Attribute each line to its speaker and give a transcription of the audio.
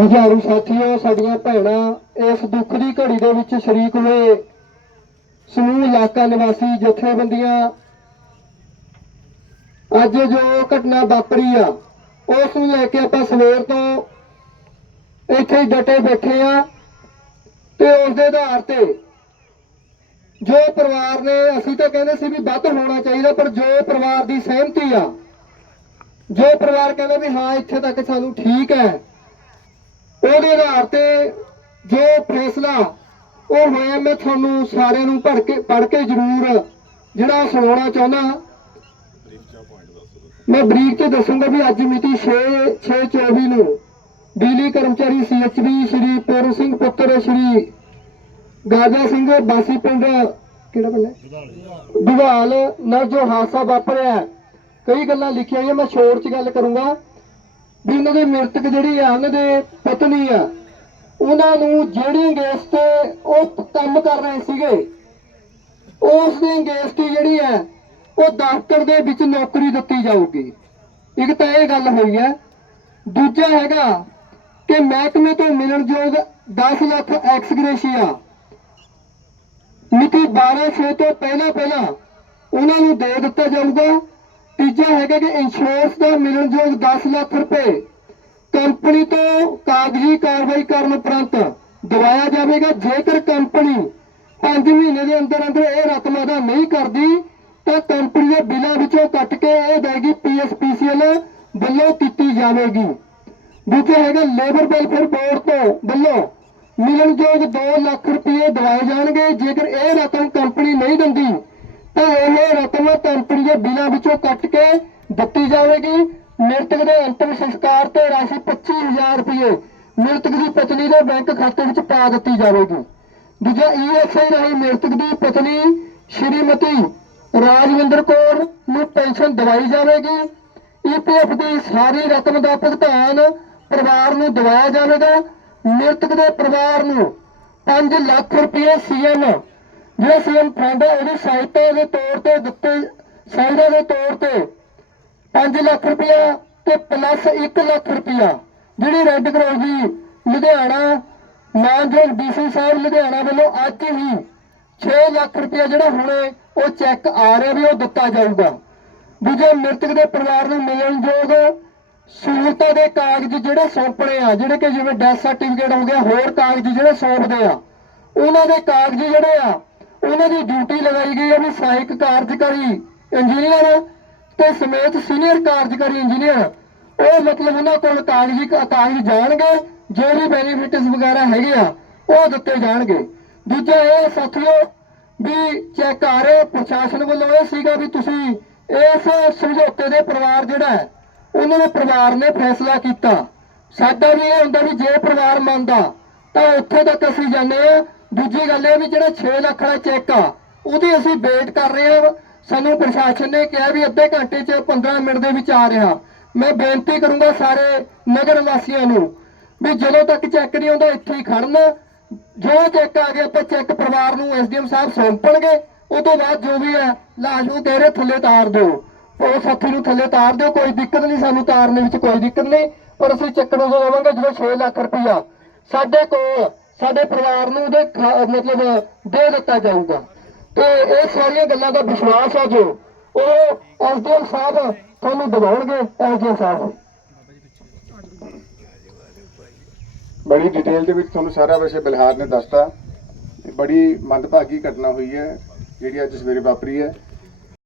Speaker 1: ਜੁਝਾਰੂ ਸਾਥੀਓ, ਸਾਡੀਆਂ ਭੈਣਾਂ ਇਸ ਦੁੱਖ ਦੀ ਘੜੀ ਦੇ ਵਿੱਚ ਸ਼ਰੀਕ ਹੋਏ ਸਮੂਹ ਇਲਾਕਾ ਨਿਵਾਸੀ ਜਥੇਬੰਦੀਆਂ। ਅੱਜ ਜੋ ਘਟਨਾ ਵਾਪਰੀ ਆ, ਉਸ ਨੂੰ ਲੈ ਕੇ ਆਪਾਂ ਸਵੇਰ ਤੋਂ ਇੱਥੇ ਡਟੇ ਬੈਠੇ ਆ ਤੇ ਉਸ ਦੇ ਆਧਾਰ ਤੇ ਜੋ ਪਰਿਵਾਰ ਨੇ, ਅਸੀਂ ਤਾਂ ਕਹਿੰਦੇ ਸੀ ਵੀ ਵੱਧ ਹੋਣਾ ਚਾਹੀਦਾ, ਪਰ ਜੋ ਪਰਿਵਾਰ ਦੀ ਸਹਿਮਤੀ ਆ, ਜੋ ਪਰਿਵਾਰ ਕਹਿੰਦਾ ਵੀ ਹਾਂ, ਇੱਥੇ ਤੱਕ ਸਾਨੂੰ ਠੀਕ ਹੈ ਉਹਦੇ ਆਧਾਰ ਤੇ ਜੋ ਫੈਸਲਾ ਉਹ ਹੋਇਆ, ਮੈਂ ਤੁਹਾਨੂੰ ਸਾਰਿਆਂ ਨੂੰ ਪੜ੍ਹ ਕੇ ਪੜ੍ਹ ਕੇ ਜ਼ਰੂਰ ਜਿਹੜਾ ਸੁਣਾਉਣਾ ਚਾਹੁੰਦਾ। ਮੈਂ ਬਰੀਕ ਤੇ ਦੱਸੂੰਗਾ ਵੀ ਅੱਜ ਮਿਤੀ 6 6/24 ਨੂੰ ਬਿਜਲੀ ਕਰਮਚਾਰੀ ਸੀਐਚਬੀ ਸ਼੍ਰੀ ਪੂਰਨ ਸਿੰਘ ਪੁੱਤਰ, ਸ਼੍ਰੀ ਗਾਜਾ ਸਿੰਘ ਬਾਸੀ ਪਿੰਡ ਕਿਹੜਾ ਪਿੰਡ ਹੈ? ਨਾਲ ਜੋ ਹਾਦਸਾ ਵਾਪਰਿਆ, ਕਈ ਗੱਲਾਂ ਲਿਖੀਆਂ ਹੋਈਆਂ, ਮੈਂ ਸ਼ੋਰ 'ਚ ਗੱਲ ਕਰੂੰਗਾ। ਵੀ ਉਹਨਾਂ ਦੇ ਮ੍ਰਿਤਕ ਜਿਹੜੀ ਆ ਉਹਨਾਂ ਦੇ ਪਤਨੀ ਆ, ਉਹਨਾਂ ਨੂੰ ਜਿਹੜੀ ਗੈਸ ਤੇ ਉਹ ਕੰਮ ਕਰ ਰਹੇ ਸੀਗੇ, ਉਸ ਦੀ ਗੈਸ ਦੀ ਜਿਹੜੀ ਹੈ ਉਹ ਦਫ਼ਤਰ ਦੇ ਵਿੱਚ ਨੌਕਰੀ ਦਿੱਤੀ ਜਾਊਗੀ। ਇੱਕ ਤਾਂ ਇਹ ਗੱਲ ਹੋਈ ਹੈ ਦੂਜਾ ਹੈਗਾ ਕਿ ਮਹਿਕਮੇ ਤੋਂ ਮਿਲਣਯੋਗ 10 ਲੱਖ ਐਕਸਗ੍ਰੇਸ਼ੀਆ, ਮਿਤੀ 12 ਛੇ ਤੋਂ ਪਹਿਲਾਂ ਪਹਿਲਾਂ ਉਹਨਾਂ ਨੂੰ ਦੇ ਦਿੱਤਾ ਜਾਊਗਾ। ਤੀਜਾ ਹੈਗਾ ਕਿ ਇੰਸ਼ੋਰੈਂਸ ਦਾ ਮਿਲਣਯੋਗ 10 ਲੱਖ ਰੁਪਏ ਕੰਪਨੀ ਤੋਂ ਕਾਗਜ਼ੀ ਕਾਰਵਾਈ ਕਰਨ ਉਪਰੰਤ ਦਵਾਇਆ ਜਾਵੇਗਾ। ਜੇਕਰ ਕੰਪਨੀ 5 ਮਹੀਨੇ ਦੇ ਅੰਦਰ ਅੰਦਰ ਇਹ ਰਕਮ ਅਦਾ ਨਹੀਂ ਕਰਦੀ, ਤਾਂ ਕੰਪਨੀ ਦੇ ਬਿੱਲਾਂ ਵਿੱਚੋਂ ਕੱਟ ਕੇ ਇਹ ਦੇਗੀ ਪੀਐਸਪੀਸੀਐਲ ਵੱਲੋਂ ਕੀਤੀ ਜਾਵੇਗੀ। ਦੂਜਾ ਹੈਗਾ ਲੇਬਰ ਵੈਲਫੇਅਰ ਬੋਰਡ ਤੋਂ ਵੱਲੋਂ ਮਿਲਣਯੋਗ 2 ਲੱਖ ਰੁਪਏ ਦਵਾਏ ਜਾਣਗੇ। ਜੇਕਰ ਇਹ ਰਕਮ ਕੰਪਨੀ ਨਹੀਂ ਦਿੰਦੀ ਤਾਂ ਇਹ ਰਕਮ ਕੰਪਨੀ ਦੇ ਬਿੱਲਾਂ ਵਿੱਚੋਂ ਕੱਟ ਕੇ ਦਿੱਤੀ ਜਾਵੇਗੀ। ਮ੍ਰਿਤਕ ਦੇ ਅੰਤਿਮ ਸੰਸਕਾਰ ਤੇ ਰਾਸ਼ੀ 25000 ਰੁਪਏ ਮ੍ਰਿਤਕ ਦੀ ਪਤਨੀ ਦੇ ਬੈਂਕ ਖਾਤੇ ਵਿੱਚ ਪਾ ਦਿੱਤੀ ਜਾਵੇਗੀ। ਦੂਜਾ ਈਐਸਆਈ ਰਾਹੀਂ ਮ੍ਰਿਤਕ ਦੀ ਪਤਨੀ ਸ਼੍ਰੀਮਤੀ ਰਾਜਵਿੰਦਰ ਕੌਰ ਨੂੰ ਪੈਨਸ਼ਨ ਦਵਾਈ ਜਾਵੇਗੀ। ਈਪੀਐਫ ਦੀ ਸਾਰੀ ਰਕਮ ਦਾ ਭੁਗਤਾਨ ਪਰਿਵਾਰ ਨੂੰ ਦਿਵਾਇਆ ਜਾਵੇਗਾ। ਮ੍ਰਿਤਕ ਦੇ ਪਰਿਵਾਰ ਨੂੰ 5 ਲੱਖ ਰੁਪਏ ਸੀਐਮ ਜਿਹੜਾ ਸੀਐਮ ਫੰਡ ਹੈ ਉਹਦੀ ਸਹਾਇਤਾ ਦੇ ਤੌਰ ਤੇ ਦਿੱਤੇ ਸਹਾਇਤਾ ਦੇ ਤੌਰ ਤੇ 5 ਲੱਖ ਰੁਪਇਆ ਤੇ ਪਲੱਸ 1 ਲੱਖ ਰੁਪਇਆ। ਜਿਹੜੀ ਰੈੱਡ ਕਰਾਸ ਦੀ ਲੁਧਿਆਣਾ ਮਾਨਯੋਗ ਡੀਸੀ ਸਾਹਿਬ ਲੁਧਿਆਣਾ ਵੱਲੋਂ ਅੱਜ ਹੀ 6 ਲੱਖ ਰੁਪਇਆ ਜਿਹੜਾ ਹੁਣੇ ਉਹ ਚੈੱਕ ਆ ਰਿਹਾ ਵੀ ਉਹ ਦਿੱਤਾ ਜਾਊਗਾ। ਦੂਜੇ ਮ੍ਰਿਤਕ ਦੇ ਪਰਿਵਾਰ ਨੂੰ ਮਿਲਣਯੋਗ ਸਹੂਲਤਾਂ ਦੇ ਕਾਗਜ਼ ਜਿਹੜੇ ਸੌਂਪਣੇ ਆ, ਜਿਹੜੇ ਕਿ ਜਿਵੇਂ ਡੈਥ ਸਰਟੀਫਿਕੇਟ ਹੋ ਗਿਆ, ਹੋਰ ਕਾਗਜ਼ ਜਿਹੜੇ ਸੌਂਪਦੇ ਆ, ਉਹਨਾਂ ਦੇ ਕਾਗਜ਼ ਜਿਹੜੇ ਆ ਉਹਨਾਂ ਦੀ ਡਿਊਟੀ ਲਗਾਈ ਗਈ ਹੈ ਵੀ ਸਹਾਇਕ ਕਾਰਜਕਾਰੀ ਇੰਜੀਨੀਅਰ ਤੇ ਸਮੇਤ ਸੀਨੀਅਰ ਕਾਰਜਕਾਰੀ ਇੰਜੀਨੀਅਰ ਉਹ ਮਤਲਬ ਉਹਨਾਂ ਕੋਲ ਕਾਗਜ਼ੀ ਕਾਗਜ਼ ਜਾਣਗੇ, ਜੋ ਵੀ ਬੈਨੀਫਿਟਸ ਵਗੈਰਾ ਹੈਗੇ ਆ, ਉਹ ਦਿੱਤੇ ਜਾਣਗੇ। ਦੂਜਾ ਇਹ ਸਾਥੀਓ ਵੀ ਚੈੱਕ ਆ ਰਹੇ, ਪ੍ਰਸ਼ਾਸਨ ਵੱਲੋਂ ਇਹ ਸੀਗਾ ਵੀ ਤੁਸੀਂ ਇਸ ਸਮਝੌਤੇ ਦੇ ਪਰਿਵਾਰ ਜਿਹੜਾ ਹੈ, ਉਹਨਾਂ ਦੇ ਪਰਿਵਾਰ ਨੇ ਫੈਸਲਾ ਕੀਤਾ। ਸਾਡਾ ਵੀ ਇਹ ਹੁੰਦਾ ਵੀ ਜੇ ਪਰਿਵਾਰ ਮੰਨਦਾ, ਤਾਂ ਉੱਥੇ ਤੱਕ ਅਸੀਂ ਜਾਂਦੇ ਆ ਦੂਜੀ ਗੱਲ ਇਹ ਵੀ ਜਿਹੜਾ 6 ਲੱਖ ਦਾ ਚੈੱਕ ਆ, ਉਹਦੀ ਅਸੀਂ ਵੇਟ ਕਰ ਰਹੇ ਹਾਂ। ਸਾਨੂੰ ਪ੍ਰਸ਼ਾਸਨ ਨੇ ਕਿਹਾ ਵੀ ਅੱਧੇ ਘੰਟੇ 'ਚ 15 ਮਿੰਟ ਦੇ ਵਿੱਚ ਆ ਰਿਹਾ। ਮੈਂ ਬੇਨਤੀ ਕਰੂੰਗਾ ਸਾਰੇ ਨਗਰ ਵਾਸੀਆਂ ਨੂੰ ਵੀ ਜਦੋਂ ਤੱਕ ਚੈੱਕ ਨਹੀਂ ਆਉਂਦਾ, ਇੱਥੇ ਹੀ ਖੜਨਾ ਜੋ ਚੈੱਕ ਆ ਗਿਆ, ਆਪਾਂ ਚੈੱਕ ਪਰਿਵਾਰ ਨੂੰ ਐਸਡੀਐਮ ਸਾਹਿਬ ਸੌਂਪਣਗੇ। ਉਹ ਤੋਂ ਬਾਅਦ ਜੋ ਵੀ ਹੈ, ਲਾਸ਼ ਨੂੰ ਤੇਰੇ ਥੱਲੇ ਤਾਰ ਦਿਓ। ਉਹ ਸਾਥੀ ਨੂੰ ਥੱਲੇ ਤਾਰ ਦਿਓ, ਕੋਈ ਦਿੱਕਤ ਨਹੀਂ, ਸਾਨੂੰ ਤਾਰਨੇ ਵਿੱਚ ਕੋਈ ਦਿੱਕਤ ਨਹੀਂ। ਪਰ ਅਸੀਂ ਚੱਕਣ ਉਦੋਂ ਦੇਵਾਂਗੇ ਜਦੋਂ 6 ਲੱਖ ਰੁਪਇਆ ਸਾਡੇ ਕੋਲ ਸਾਡੇ ਪਰਿਵਾਰ ਨੂੰ ਉਹਦੇ ਮਤਲਬ, ਦੇ ਦਿੱਤਾ ਜਾਊਗਾ। ਤੇ ਇਹ ਸਾਰੀਆਂ ਗੱਲਾਂ ਦਾ ਵਿਸ਼ਵਾਸ ਹੈ ਜੋ, ਉਹ ਐਸਡੀਐਮ ਸਾਹਿਬ ਤੁਹਾਨੂੰ ਦਿਵਾਉਣਗੇ ਐਸਡੀਐਮ ਸਾਹਿਬ।
Speaker 2: ਬੜੀ ਡਿਟੇਲ ਦੇ ਵਿੱਚ ਤੁਹਾਨੂੰ ਸਾਰਾ ਵੈਸੇ ਬਿਲਹਾਰ ਨੇ ਦੱਸਤਾ। ਬੜੀ ਮੰਦਭਾਗੀ ਘਟਨਾ ਹੋਈ ਹੈ, ਜਿਹੜੀ ਅੱਜ ਸਵੇਰੇ ਵਾਪਰੀ ਹੈ।